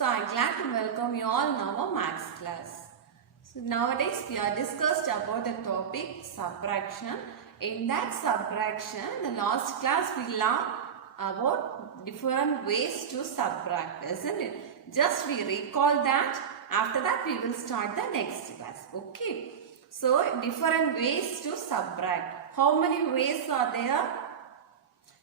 So I'm glad to welcome you all in our maths class. So nowadays we are discussed about the topic subtraction. In that subtraction, the last class we learned about different ways to subtract, isn't it? Just we recall that. After that we will start the next class. Okay. So different ways to subtract. How many ways are there?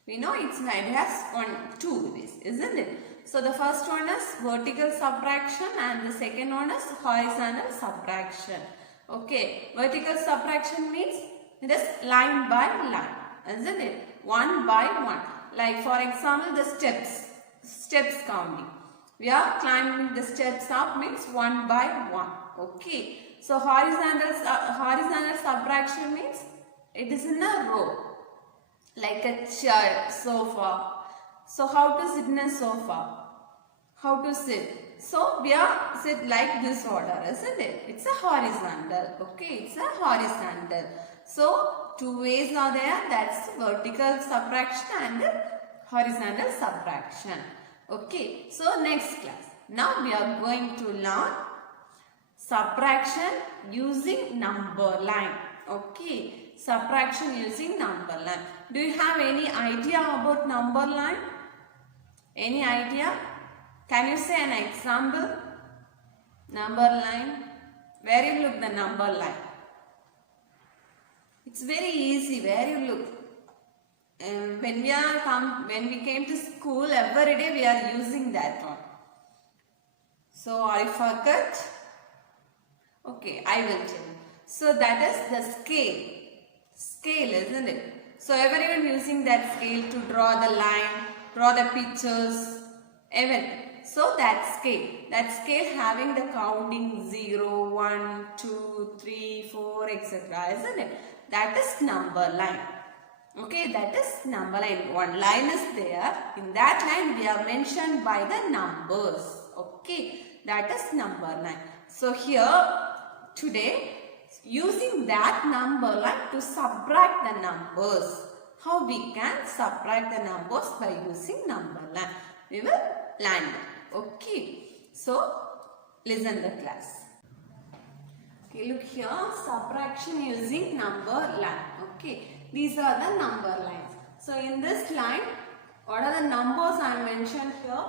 We know it has two ways, isn't it? So the first one is vertical subtraction and the second one is horizontal subtraction. Okay, vertical subtraction means it is line by line, isn't it? One by one. Like for example, the steps counting. We are climbing the steps up means one by one. Okay. So horizontal subtraction means it is in a row. Like a chair, sofa. So how to sit in a sofa? How to sit? So we are sit like this order, isn't it? It's a horizontal. Okay, it's a horizontal. So two ways are there. That's vertical subtraction and horizontal subtraction. Okay. So next class. Now we are going to learn subtraction using number line. Okay. Subtraction using number line. Do you have any idea about number line? Any idea? Can you say an example? Number line. Where you look the number line? It's very easy. Where you look? When we came to school, every day we are using that one. So I forgot. Okay, I will tell you. So that is the scale. Scale, isn't it? So everyone using that scale to draw the line, draw the pictures, everything. So that scale having the counting 0, 1, 2, 3, 4, etc. Isn't it? That is number line. Okay, that is number line. One line is there. In that line we are mentioned by the numbers. Okay, that is number line. So here today, using that number line to subtract the numbers. How we can subtract the numbers by using number line. We will learn that. Okay. So, listen the class. Okay, look here. Subtraction using number line. Okay. These are the number lines. So, in this line, what are the numbers I mentioned here?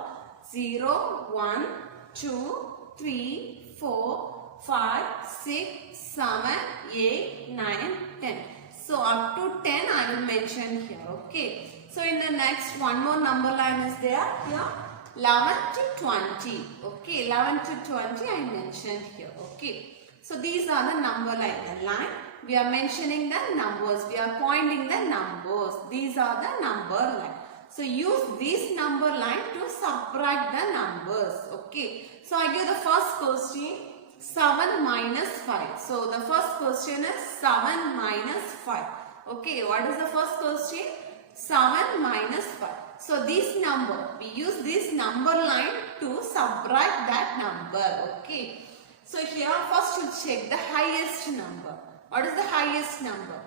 0, 1, 2, 3, 4, 5, 6, 7, 8, 9, 10. So up to 10 I will mention here. Okay. So in the next one more number line is there here. 11 to 20. Okay. 11 to 20 I mentioned here. Okay. So these are the number line. The line we are mentioning the numbers. We are pointing the numbers. These are the number line. So use this number line to subtract the numbers. Okay. So I give the first question. 7 minus 5. So the first question is 7 minus 5. Okay, what is the first question? 7 minus 5. So this number, we use this number line to subtract that number. Okay. So here first you check the highest number. What is the highest number?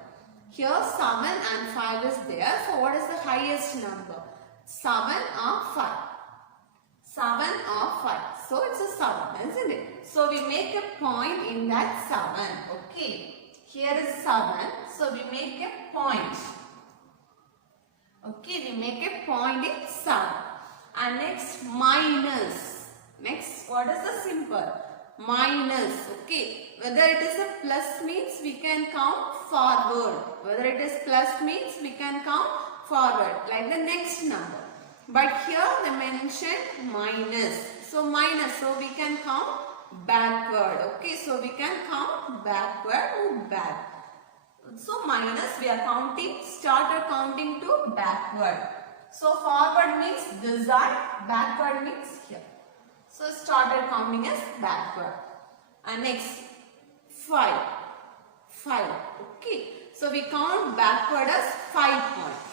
Here 7 and 5 is there. So what is the highest number? 7 or 5. 7 or 5. So it's a 7, isn't it? So we make a point in that 7. Okay. Here is 7. So we make a point. Okay. We make a point in 7. And next minus. Next what is the symbol? Minus. Okay. Whether it is a plus means we can count forward. Whether it is plus means we can count forward. Like the next number. But here they mentioned minus. So minus. So we can count backward. Okay. So we can count backward or back. So minus we are counting. Started counting to backward. So forward means this side. Backward means here. So started counting as backward. And next 5. 5. Okay. So we count backward as 5 points.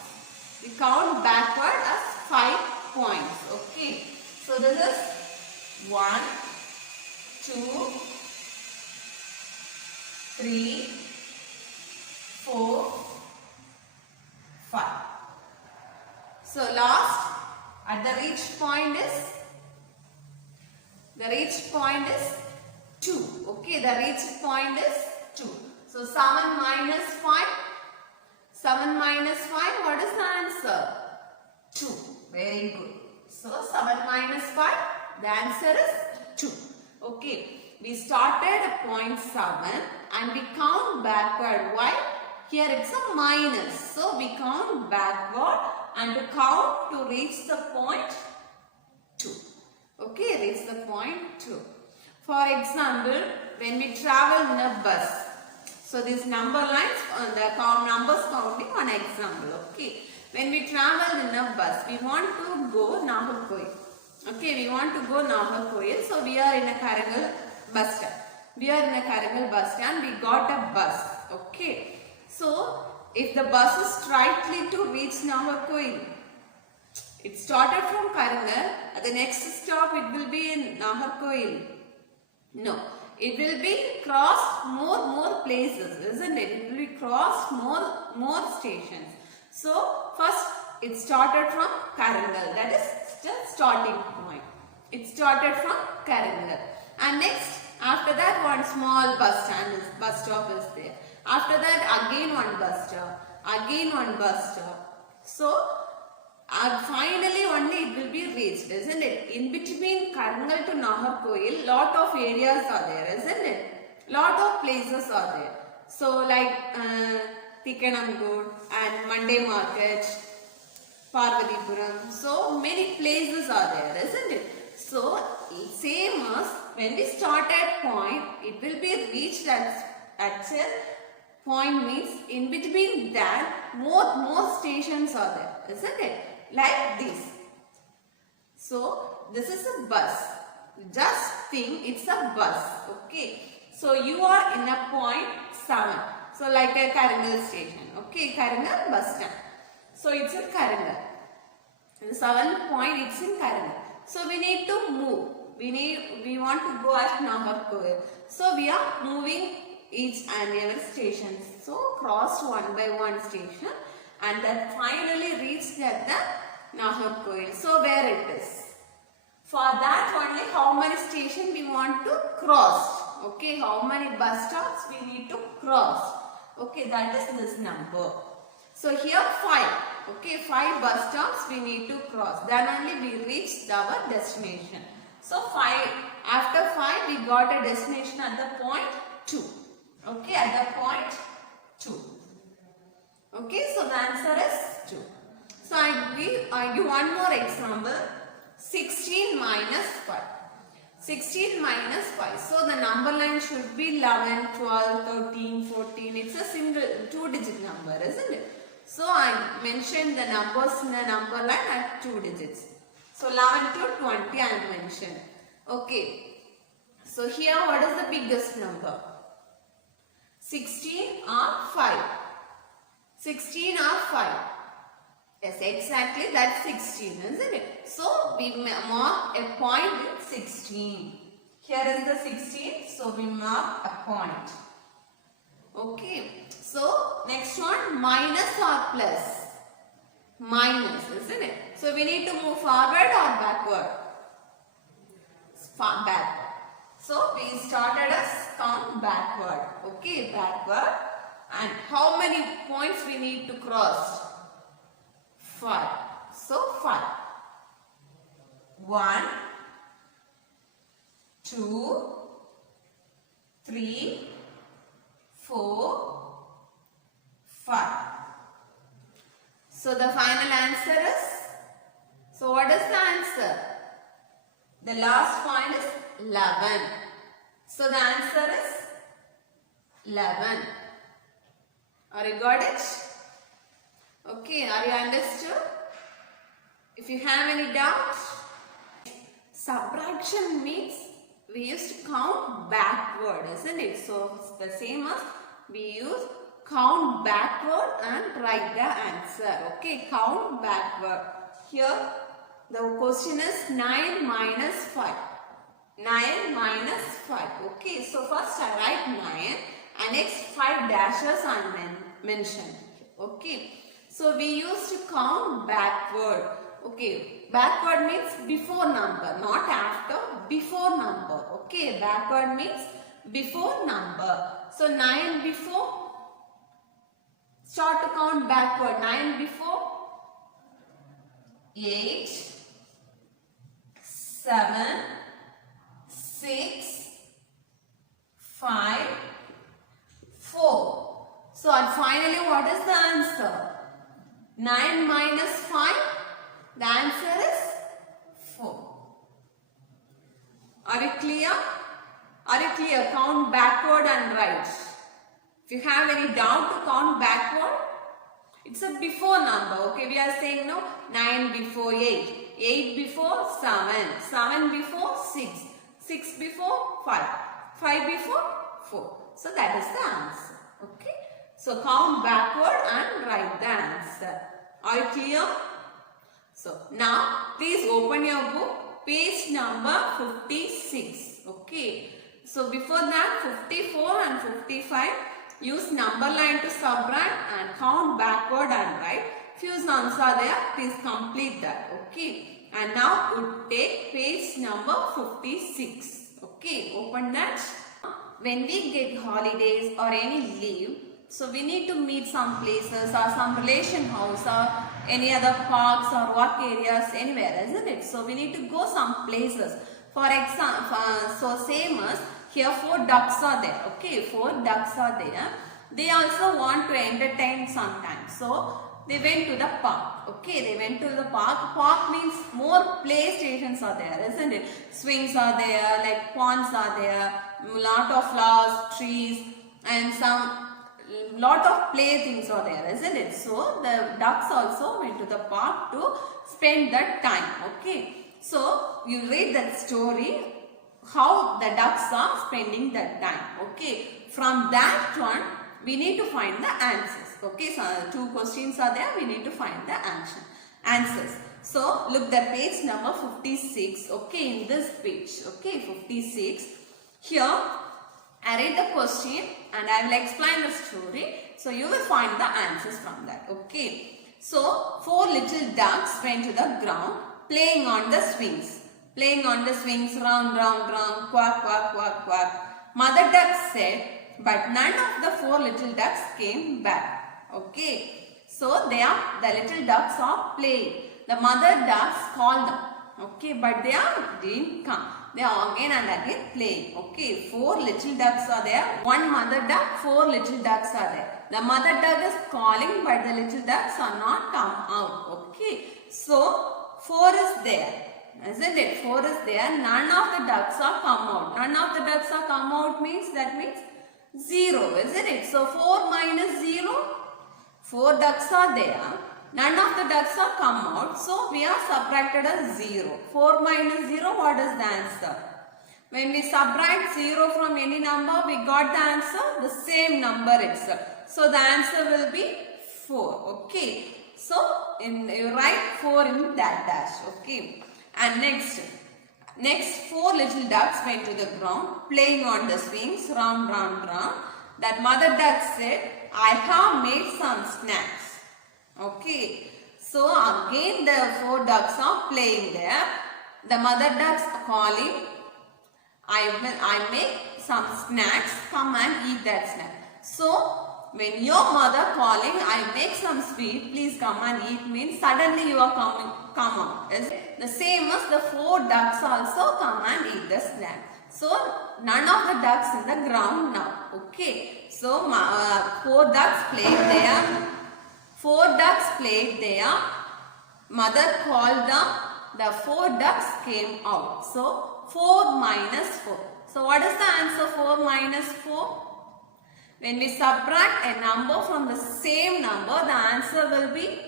We count backward as 5 points. Okay. So this is 1, 2, 3, 4, 5. So last at the reach point is The reached point is 2. Okay, the reached point is 2. So 7 minus 5. 7 minus 5, what is the answer? 2. Very good. So 7 minus 5, the answer is 2. Okay, we started at point 7 and we count backward. Why? Here it's a minus. So we count backward and to count to reach the point 2. Okay, reach the point 2. For example, when we travel in a bus. So these number lines, the numbers counting on example. Okay, when we travel in a bus, we want to go Nagarkoil. Okay, we want to go Nagarkoil. So we are in a Karangal bus stand. We are in a Karangal bus stand. We got a bus. Okay, so if the bus is straightly to reach Nagarkoil, it started from Karangal. At the next stop, it will be in Nagarkoil. No, it will be crossed more places, isn't it? It will be crossed more stations. So first it started from Karangal. That is the starting point. It started from Karangal. And next, after that, one small bus stop is there. After that, again one bus stop. Again one bus stop. So finally only it will be reached, isn't it? In between Karangal to Nagarkoil, lot of areas are there, isn't it? Lot of places are there. So like Tikkanamgod and Monday Market, Parvatipuram. So many places are there, isn't it? So same as when we start at point, it will be reached at a point, means in between that more stations are there, isn't it? Like this. So this is a bus. Just think it's a bus. Okay. So you are in a point 7. So like a Karangal station. Okay. Karangal bus stand. So it's in Karangal. The 7th point, it's in Karangal. So we need to move. We want to go at Nagarkoil. So we are moving each and every station. So crossed one by one station. And that finally reached at the Nagarkoil. So where it is? For that only how many stations we want to cross. Okay, how many bus stops we need to cross. Okay, that is this number. So here 5. Okay, 5 bus stops we need to cross. Then only we reach our destination. So 5. After 5 we got a destination at the point 2. Okay, at the point 2. Okay, so the answer is 2. So I give one more example. 16 minus 5. 16 minus 5. So the number line should be 11, 12, 13, 14. It's a single 2-digit number, isn't it? So I mentioned the numbers in the number line at 2 digits. So 11 to 20 I mentioned. Okay. So here what is the biggest number? 16 or 5? 16 or 5? Yes, exactly, that's 16, isn't it? So we mark a point with 16. Here is the 16, so we mark a point. Okay, so next one, minus or plus? Minus, isn't it? So we need to move forward or backward? Backward. So we started as count backward. Okay, backward. And how many points we need to cross? 5. So 5. 1, 2, 3, 4, 5. So the final answer is, so what is the answer? The last point is 11. So the answer is 11. Are you got it? Okay, are you understood? If you have any doubts, subtraction means we used to count backward, isn't it? So it's the same as we use count backward and write the answer. Okay, count backward. Here the question is 9 minus 5. 9 minus 5. Okay, so first I write 9 and next 5 dashes are mentioned. Okay, so we used to count backward. Okay, backward means before number, not after, before. before number. Okay, backward means before number. So 9 before, start to count backward. 9 before, 8, 7, 6, 5, 4. So finally what is the answer? 9 minus 5, the answer is 4. Are you clear? Are you clear? Count backward and right. If you have any doubt to count backward, it's a before number. Okay, we are saying no, 9 before 8, 8 before 7, 7 before 6, 6 before 5, 5 before 4. So that is the answer. Okay. So count backward and write the answer. Are you clear? So now please open your book, page number 56. Okay. So before that 54 and 55, use number line to subtract and count backward and write. Few sums are there, please complete that. Okay. And now we take page number 56. Okay. Open that. When we get holidays or any leave, so we need to meet some places or some relation house or any other parks or work areas anywhere, isn't it? So we need to go some places. For example, so same as here 4 ducks are there. Okay, 4 ducks are there. They also want to entertain sometimes. So they went to the park. Okay, they went to the park. Park means more play stations are there, isn't it? Swings are there, like ponds are there, lot of flowers, trees, and some lot of playthings are there, isn't it? So the ducks also went to the park to spend that time. Okay, so you read that story, how the ducks are spending that time. Okay, from that one we need to find the answers. Okay, so 2 questions are there, we need to find the answers. So look the page number 56. Okay, in this page, okay, 56. Here I read the question and I will explain the story. So you will find the answers from that. Okay. So 4 little ducks went to the ground playing on the swings. Playing on the swings, round, round, round, quack, quack, quack, quack. Mother duck said, but none of the 4 little ducks came back. Okay. So the little ducks are playing. The mother ducks called them. Okay, but they didn't come. They are again and again playing. Okay, 4 little ducks are there. 1 mother duck, 4 little ducks are there. The mother duck is calling, but the little ducks are not come out. Okay, so 4 is there, isn't it? 4 is there. None of the ducks are come out. None of the ducks are come out means that means 0, isn't it? So 4 minus 0, 4 ducks are there. None of the ducks are come out. So we are subtracted as 0. 4 minus 0, what is the answer? When we subtract 0 from any number, we got the answer, the same number itself. So the answer will be 4. Okay. So you write 4 in that dash. Okay. And next 4 little ducks went to the ground playing on the swings, round, round, round. That mother duck said, I have made some snacks. Okay, so again the 4 ducks are playing there. The mother ducks are calling, I make some snacks, come and eat that snack. So when your mother calling, I make some sweet, please come and eat means suddenly you are come out. The same as the 4 ducks also come and eat the snack. So none of the ducks in the ground now. Okay, so 4 ducks played there. 4 ducks played there. Mother called them. The 4 ducks came out. So 4 minus 4. So what is the answer? 4 minus 4. When we subtract a number from the same number, the answer will be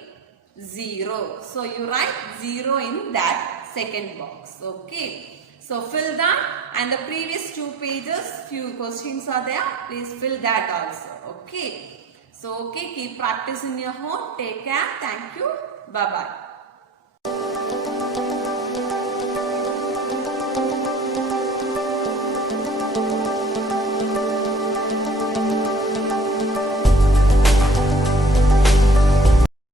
0. So you write 0 in that second box. Okay. So fill that, and the previous 2 pages, few questions are there. Please fill that also. Okay. So, okay, keep practicing your home. Take care. Thank you. Bye-bye.